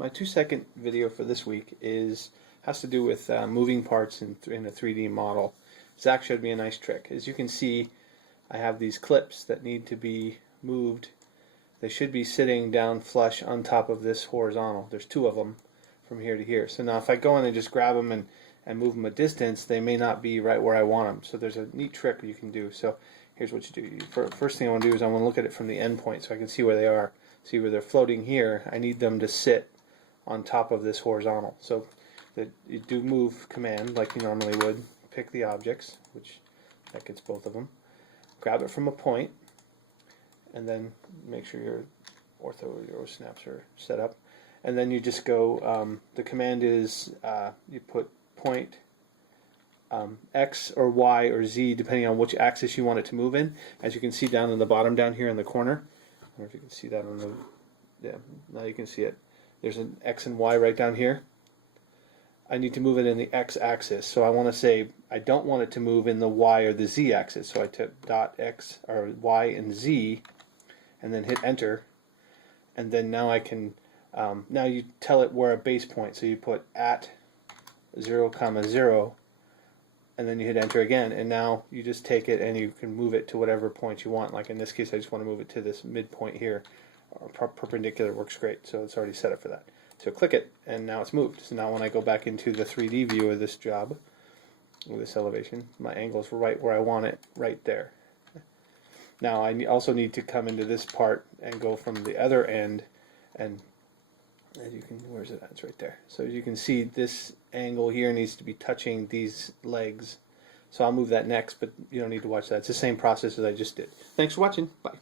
My 2-second video for this week has to do with moving parts in a 3D model. Zach showed me a nice trick. As you can see, I have these clips that need to be moved. They should be sitting down flush on top of this horizontal. There's 2 of them from here to here. So now if I go in and just grab them and move them a distance, they may not be right where I want them. So there's a neat trick you can do. So here's what you do. First thing I want to do is I want to look at it from the end point so I can see where they are. See where they're floating here. I need them to sit on top of this horizontal. So that you do move command like you normally would. Pick the objects, which that gets both of them. Grab it from a point, and then make sure your ortho or your snaps are set up. And then you just go, the command is you put point X or Y or Z depending on which axis you want it to move in. As you can see down in the bottom down here in the corner. I don't know if you can see that on the, yeah, now you can see it. There's an X and Y right down here. I need to move it in the X axis. So I want to say I don't want it to move in the Y or the Z axis. So I tip dot X or Y and Z and then hit enter. And then now I can, now you tell it where a base point. So you put at 0, 0, and then you hit enter again. And now you just take it and you can move it to whatever point you want. Like in this case, I just want to move it to this midpoint here. Perpendicular works great, so it's already set up for that. So click it, and now it's moved. So now when I go back into the 3D view of this job, with this elevation, my angle is right where I want it, right there. Now I also need to come into this part and go from the other end, and as you can, where's it at? It's right there. So as you can see, this angle here needs to be touching these legs. So I'll move that next, but you don't need to watch that. It's the same process as I just did. Thanks for watching. Bye.